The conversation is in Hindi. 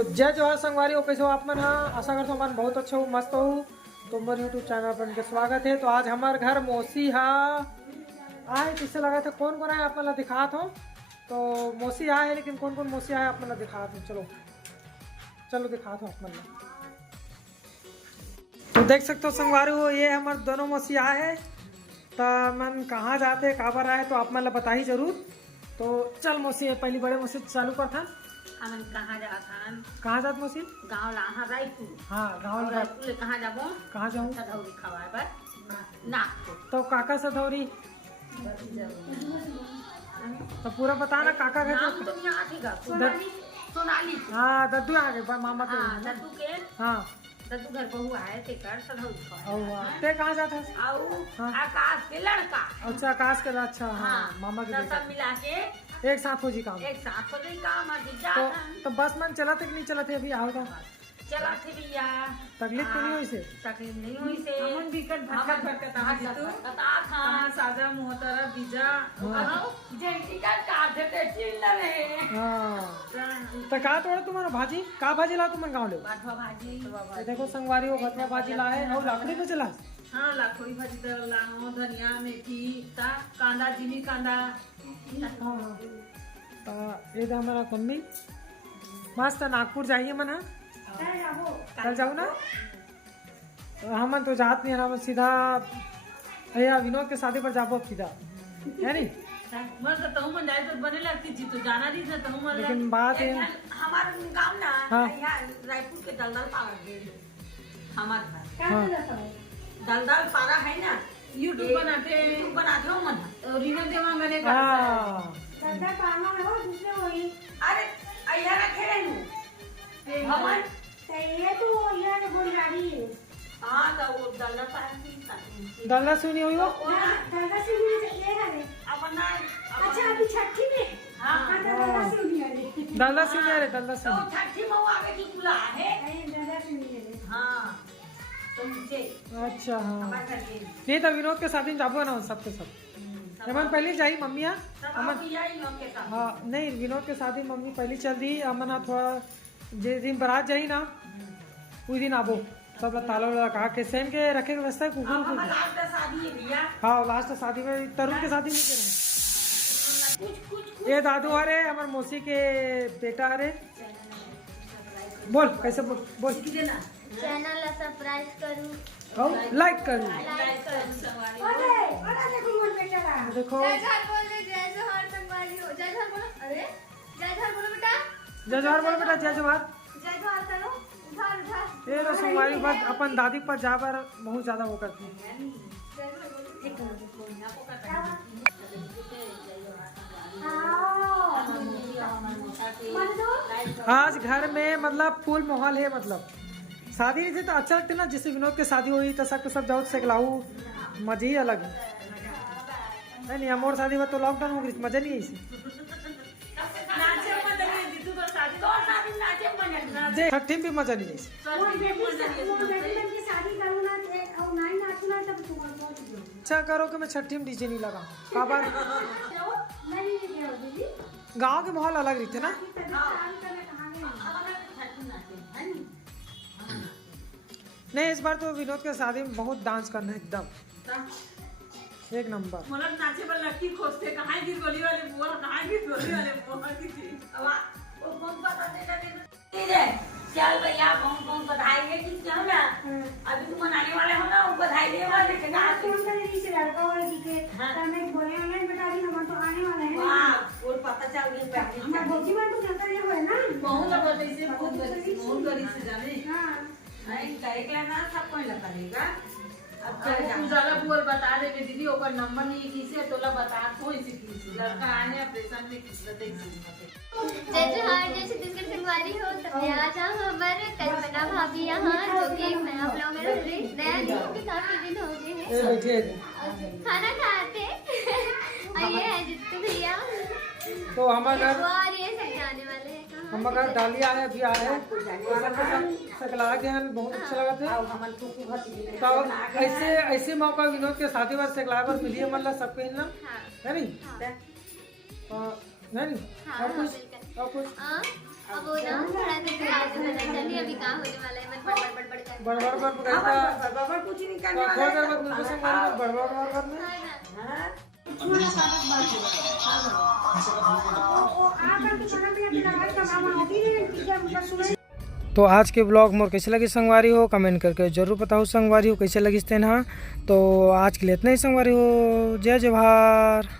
तो जय जवाहर संगवारी हो, कैसे हो आप मन? हाँ, आशा करता हूँ मन बहुत अच्छा हो, मस्त हो। तो मेरे यूट्यूब चैनल पर इनके स्वागत है। तो आज हमारे घर मौसी आए, किससे लगा था कौन कौन आए आप मतलब दिखा था। तो मौसी आए है, लेकिन कौन कौन मौसी आए आप मतलब दिखा था। चलो चलो दिखा था आप मतलब। तो देख सकते हो संगवारी हो, ये हमारे दोनों मौसी आए है। तो मन कहाँ जाते कहाँ पर आए तो आप मतलब बता ही जरूर। तो चल मौसी, पहली बड़े मौसी चालू कर था। हमन कहाँ जात हन? कहाँ जात मौसी? गाँव लाहा रायपुर। हाँ गाँव रायपुर ले कहाँ जाबो? कहाँ जाऊँ? सधौरी खवाए बर नागपुर। तो काका सधौरी तो पूरा बता ना काका का। नाम तो यहाँ थी गा सोनाली। हाँ दद्दू आ गए मामा के। हाँ दद्दू के। हाँ दद्दू घर बहू आए ते कर सधौरी खवाए। ते कहाँ जाता है? आउ आकाश के लड़का। अच्छा आकाश के, अच्छा हाँ मामा के सब मिला के एक साथ हो जी काम। एक साथ हो गई काम। तो बस मन चला थे कि नहीं चला थे अभी आओगा? चला थे भैया। तकलीफ तो नहीं हुई से? तकलीफ नहीं हुई से। हमन बिकट भटकत हाँ साजा मोहतरा बीजा तो का तोड़ा तुम्हारा भाजी का भाजी ला तुम गाँव ले? बाठवा भाजी। ये देखो संगवारी हो, भतवा भाजी ला है और लाकड़ी पे चला। हाँ लाखोड़ी भाजी लाओ धनिया मेथी ता कांदा जिनी कांदा। ये तो हमारा मम्मी मस्त नागपुर जाइए मन। कल जाऊ ना हम तो जात नहीं है, हम सीधा भैया विनोद के शादी पर जाबो सीधा है नहीं। मन तो तहु मन जाए तो बने लगती थी तो जाना नहीं था तहु मन। लेकिन बात है हमारा गाँव ना हाँ। यहाँ रायपुर के दलदल पारा हमारे हाँ। दलदल पारा है ना। यूट्यूब बनाते हो मन। रीना देवा मैंने कहा हाँ अरे अय्या रखे रहू हमन हाँ तो वो दलदल पारा दल्ला सुनी हुई हो अपना दल्ला सुनी, अरे दल्ला तो सुनी। छठी में आगे की खुला है। हाँ तो मुझे अच्छा हाँ हमारे घर के नहीं तो विनोद के शादी में जाबो ना सबके सब। अमन पहले जाई मम्मी अमन। हाँ नहीं विनोद के शादी मम्मी पहले चल दी। अमन थोड़ा जिस दिन बारात जाई ना उस दिन आबो सब ताला वाला कहा के सेम के रखे के व्यवस्था है कुकुर को। शादी है भैया। हाँ लास्ट शादी में तरुण के शादी नहीं करे। ये दादू अरे हमारे मौसी के बेटा अरे बोल कैसे बोल चैनल सब्सक्राइब करूं और लाइक करूँ। देखो जय जोहार बोल दे। जय जोहार संगवारी हो। जय जोहार बोलो। अरे जय जोहार बोलो बेटा। जय जोहार बोलो बेटा। जय जोहार। जय जोहार करो। उधार उधार ये तो संगवारी बात अपन दादी पर जाकर बहुत ज्यादा वो करती है। आज घर में मतलब फुल माहौल है, मतलब शादी नहीं थी तो अच्छा लगता ना। जैसे विनोद की शादी हुई तो सब जाओ सेकलाऊ मजे ही अलग है नहीं। हमारे शादी में तो लॉकडाउन हो गई, मजा नहीं है इसे। छठी भी मजा नहीं है इसे। अच्छा करो कि मैं छठी में डीजे नहीं लगा काबर। गांव के माहौल अलग रहते ना। नहीं इस बार तो विनोद के शादी में बहुत डांस करना है एकदम एक नंबर। मतलब नाचे पर लड़की खोजते कहाँ गिर गोली वाले बुआ कहाँ गिर गोली वाले बुआ की थी। वो कौन चल भैया कौन बधाई है कि क्या ना अभी तुम मनाने वाले हो ना वो बधाई दे वाले के गाँव और पता चल गया बहुत गरीब से जाने नहीं करेगा ना सब कोई करेगा। अब तू ज्यादा बोल बता दे कि दीदी ओकर नंबर नहीं किसे तोला बता कोई से किसी लड़का आने ऑपरेशन में किसी देख जय जोहार। जय छत्तीसगढ़ संगवारी हो। सबने आज हमारे कल्पना भाभी यहाँ जो कि मैं आप लोगों में नया न्यू के काफी दिन हो गए हैं खाना खाते आइए है जितने भैया तो हमारा घर और ये सब जाने वाले हैं। हमारा घर डालिया है अभी आया है सकला के हैं, बहुत अच्छा लगा था। तो ऐसे मौका विनोद के शादी बार सकला बार मिली है मतलब सबके ना है नहीं नहीं और कुछ अब वो ना थोड़ा सा अभी कहाँ होने वाला है, मैं बड़बड़ कर बड़बड़ बड़बड़ कहता बाबा कुछ नहीं करने थोड़ा वाला देर बाद मुझको संगवारी को बड़बड़ बड़बड़ में हाँ? तो आज के ब्लॉग मोर कैसे लगी संगवारी हो कमेंट करके जरूर बताओ संगवारी हो कैसे लगी तेना। तो आज के लिए इतना ही संगवारी हो। जय जवाहर।